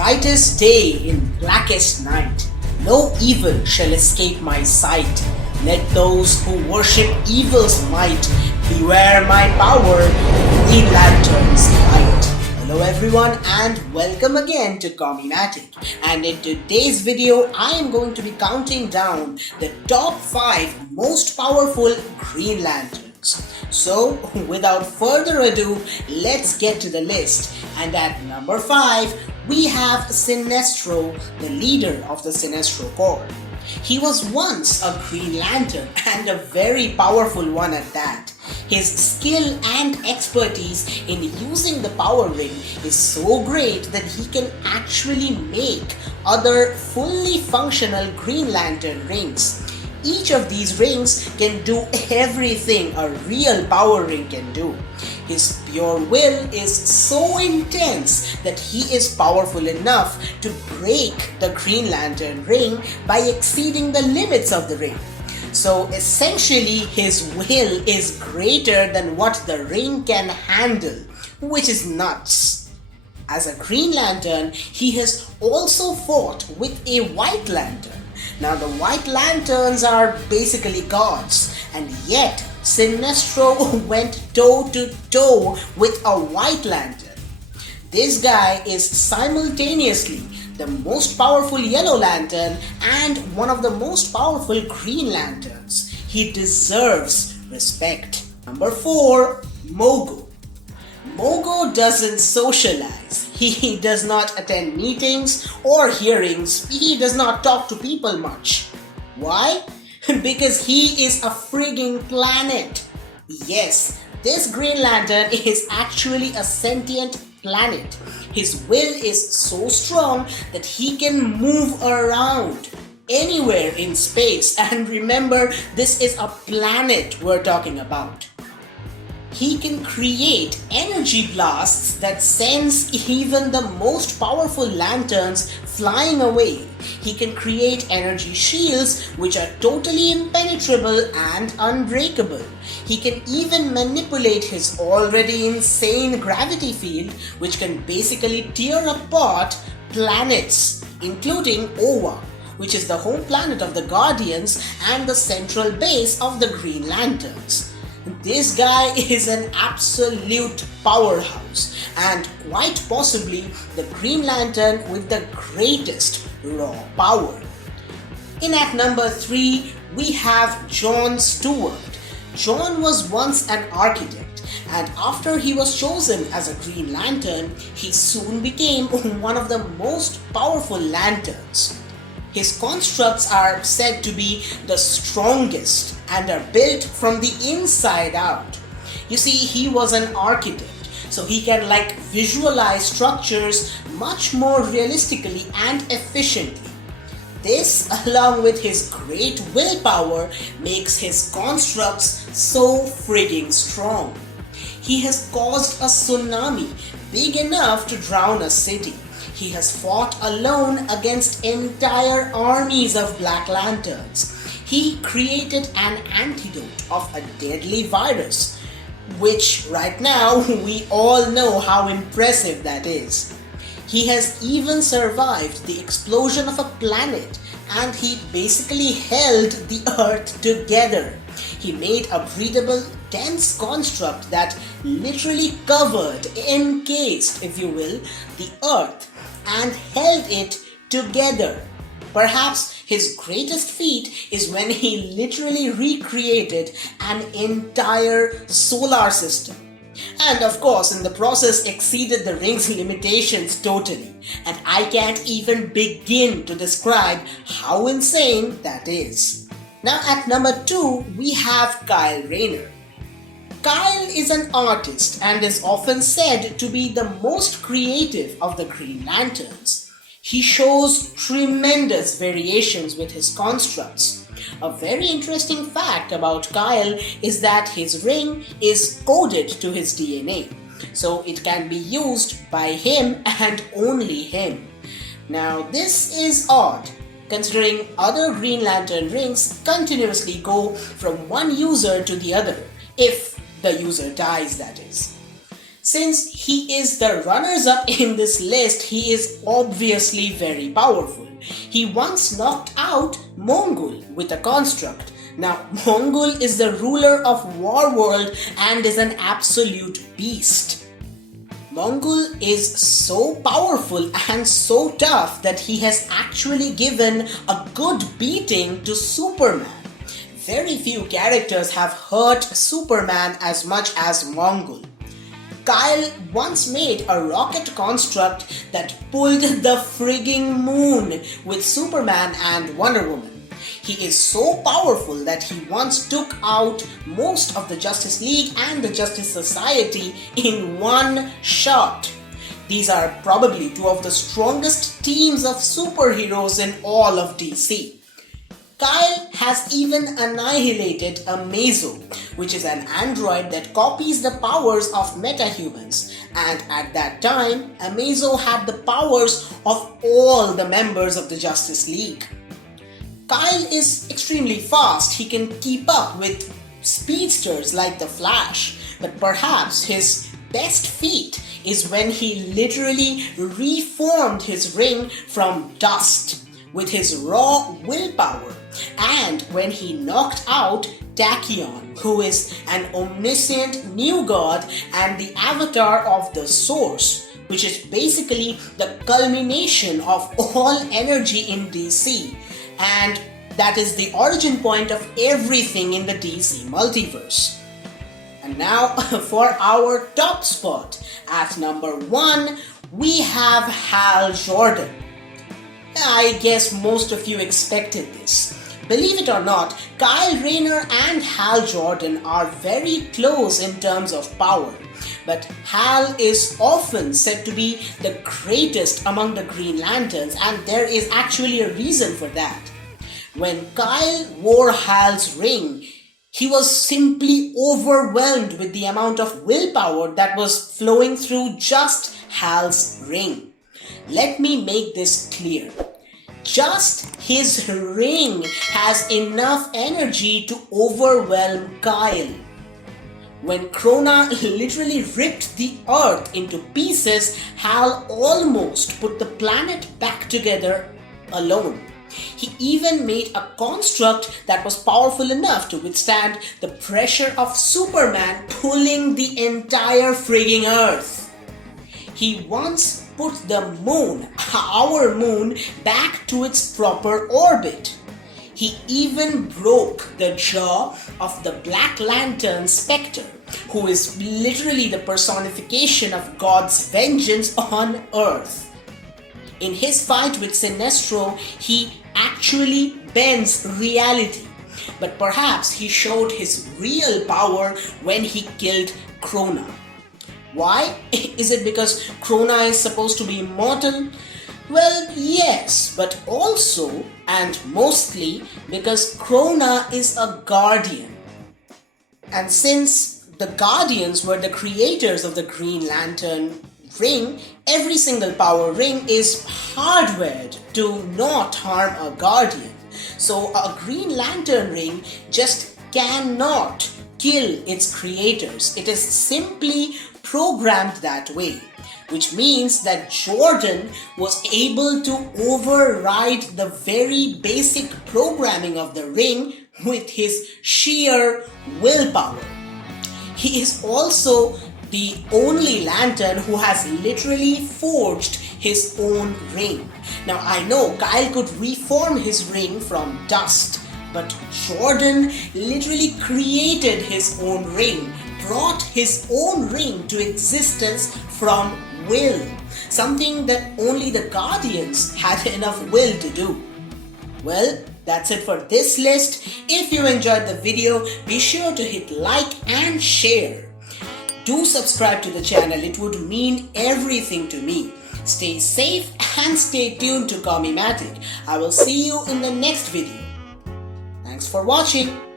brightest day in blackest night, no evil shall escape my sight. Let those who worship evil's might beware my power, Green Lantern's light. Hello everyone and welcome again to Comimatic, and in today's video I am going to be counting down the top 5 most powerful Green Lanterns. So without further ado, let's get to the list, and at number 5 we have Sinestro, the leader of the Sinestro Corps. He was once a Green Lantern and a very powerful one at that. His skill and expertise in using the power ring is so great that he can actually make other fully functional Green Lantern rings. Each of these rings can do everything a real power ring can do. His pure will is so intense that he is powerful enough to break the Green Lantern ring by exceeding the limits of the ring. So essentially his will is greater than what the ring can handle, which is nuts. As a Green Lantern, he has also fought with a White Lantern. Now the White Lanterns are basically gods, and yet Sinestro went toe to toe with a White Lantern. This guy is simultaneously the most powerful Yellow Lantern and one of the most powerful Green Lanterns. He deserves respect. Number 4, Mogo. Mogo doesn't socialize. He does not attend meetings or hearings. He does not talk to people much. Why? Because he is a frigging planet. Yes, this Green Lantern is actually a sentient planet. His will is so strong that he can move around anywhere in space. And remember, this is a planet we're talking about. He can create energy blasts that sends even the most powerful lanterns flying away. He can create energy shields which are totally impenetrable and unbreakable. He can even manipulate his already insane gravity field, which can basically tear apart planets, including Ova, which is the home planet of the Guardians and the central base of the Green Lanterns. This guy is an absolute powerhouse and quite possibly the Green Lantern with the greatest raw power. In at number 3, we have John Stewart. John was once an architect, and after he was chosen as a Green Lantern, he soon became one of the most powerful lanterns. His constructs are said to be the strongest and are built from the inside out. You see, he was an architect, so he can visualize structures much more realistically and efficiently. This, along with his great willpower, makes his constructs so frigging strong. He has caused a tsunami big enough to drown a city. He has fought alone against entire armies of Black Lanterns. He created an antidote of a deadly virus, which right now we all know how impressive that is. He has even survived the explosion of a planet, and he basically held the Earth together. He made a breathable, dense construct that literally covered, encased, if you will, the Earth and held it together. Perhaps his greatest feat is when he literally recreated an entire solar system. And of course, in the process exceeded the ring's limitations totally. And I can't even begin to describe how insane that is. Now at number 2, we have Kyle Rayner. Kyle is an artist and is often said to be the most creative of the Green Lanterns. He shows tremendous variations with his constructs. A very interesting fact about Kyle is that his ring is coded to his DNA, so it can be used by him and only him. Now this is odd, considering other Green Lantern rings continuously go from one user to the other, if the user dies, that is. Since he is the runners-up in this list, he is obviously very powerful. He once knocked out Mongol with a construct. Now, Mongol is the ruler of Warworld and is an absolute beast. Mongol is so powerful and so tough that he has actually given a good beating to Superman. Very few characters have hurt Superman as much as Mongol. Kyle once made a rocket construct that pulled the frigging moon with Superman and Wonder Woman. He is so powerful that he once took out most of the Justice League and the Justice Society in one shot. These are probably two of the strongest teams of superheroes in all of DC. Kyle has even annihilated Amazo, which is an android that copies the powers of metahumans, and at that time, Amazo had the powers of all the members of the Justice League. Kyle is extremely fast. He can keep up with speedsters like the Flash, but perhaps his best feat is when he literally reformed his ring from dust with his raw willpower, and when he knocked out Tachyon, who is an omniscient new god and the avatar of the Source, which is basically the culmination of all energy in DC, and that is the origin point of everything in the DC multiverse. And now for our top spot. At number 1, we have Hal Jordan. I guess most of you expected this. Believe it or not, Kyle Rayner and Hal Jordan are very close in terms of power. But Hal is often said to be the greatest among the Green Lanterns, and there is actually a reason for that. When Kyle wore Hal's ring, he was simply overwhelmed with the amount of willpower that was flowing through just Hal's ring. Let me make this clear. Just his ring has enough energy to overwhelm Kyle. When Krona literally ripped the Earth into pieces, Hal almost put the planet back together alone. He even made a construct that was powerful enough to withstand the pressure of Superman pulling the entire frigging Earth. He once put the moon, our moon, back to its proper orbit. He even broke the jaw of the Black Lantern Spectre, who is literally the personification of God's vengeance on Earth. In his fight with Sinestro, he actually bends reality, but perhaps he showed his real power when he killed Krona. Why? Is it because Krona is supposed to be immortal? Well, yes, but also and mostly because Krona is a guardian. And since the Guardians were the creators of the Green Lantern ring, every single power ring is hardwired to not harm a Guardian. So a Green Lantern ring just cannot kill its creators. It is simply programmed that way, which means that Jordan was able to override the very basic programming of the ring with his sheer willpower. He is also the only Lantern who has literally forged his own ring. Now I know Kyle could reform his ring from dust, but Jordan literally created his own ring, brought his own ring to existence from will, something that only the Guardians had enough will to do. Well, that's it for this list. If you enjoyed the video, be sure to hit like and share. Do subscribe to the channel, it would mean everything to me. Stay safe and stay tuned to Comimatic. I will see you in the next video. Thanks for watching.